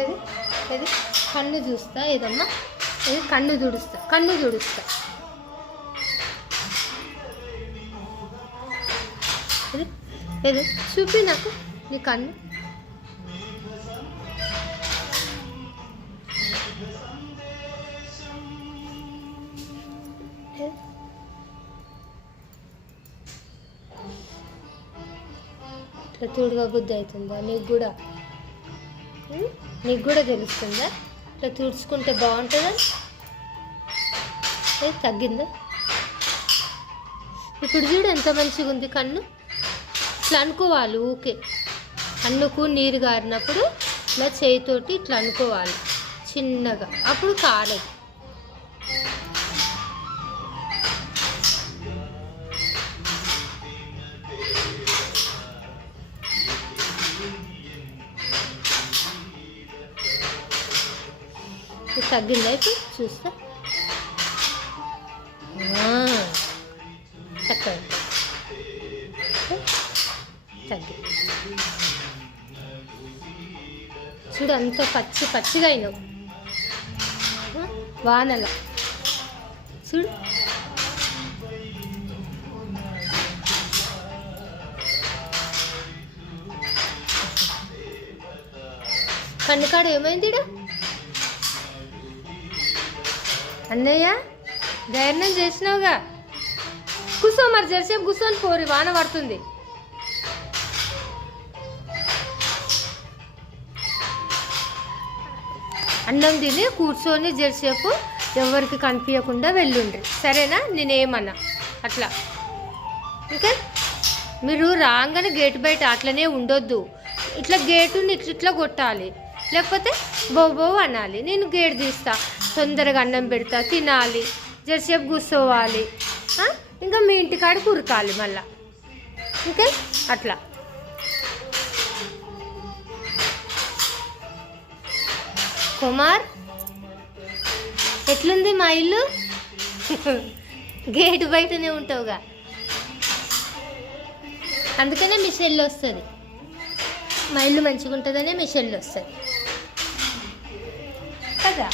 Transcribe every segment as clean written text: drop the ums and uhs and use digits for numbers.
ఇది ఇది కన్ను చూస్తా ఏదమ్మా, ఇది కన్ను తుడుస్తా, కన్ను తుడుస్తా. ఇది ఇది చూపి నాకు నీ కన్ను. ఇట్లా తుడవ బుద్ధి అవుతుందా నీకు కూడా? నీకు కూడా తెలుస్తుందా ఇట్లా తుడుచుకుంటే బాగుంటుందా? తగ్గిందా? ఇప్పుడు చూడు ఎంత మంచిగా ఉంది కన్ను. ఇట్లా అనుకోవాలి ఊకే, కన్నుకు నీరు గారినప్పుడు ఇట్లా చేయితోటి ఇట్లా అనుకోవాలి చిన్నగా, అప్పుడు కారదు. తగ్గిందా ఇప్పుడు చూస్తా? చక్కగా తగ్గి చూడు, అంత పచ్చిగా అయినావు వానల. చూడు కన్నుకాడ ఏమైంది? అన్నయ్య ధైర్యం చేసినావుగా, కూర్చో మరి జరసేపు కూర్చొని పోరి, వాన పడుతుంది. అన్నం తిని కూర్చొని జరసేపు ఎవరికి కనిపించకుండా వెళ్ళుండ్రి, సరేనా? నేనేమన్నా అట్లా. ఇంకా మీరు రాగానే గేటు బయట అట్లనే ఉండొద్దు, ఇట్లా గేటుని ఇట్లా కొట్టాలి, లేకపోతే బో అనాలి. నేను గేట్ తీస్తా, తొందరగా అన్నం పెడతా, తినాలి, జరసేపు కూర్చోవాలి, ఇంకా మీ ఇంటికాడ కురకాలి మళ్ళా. ఓకే అట్లా. కుమార్ ఎట్లుంది మా ఇల్లు? గేటు బయటనే ఉంటావుగా, అందుకనే మీ చెల్లి వస్తుంది. మా ఇల్లు మంచిగా ఉంటుందనే మీ చెల్లి వస్తుంది కదా.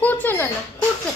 కూర్చోండి అన్న, కూర్చో.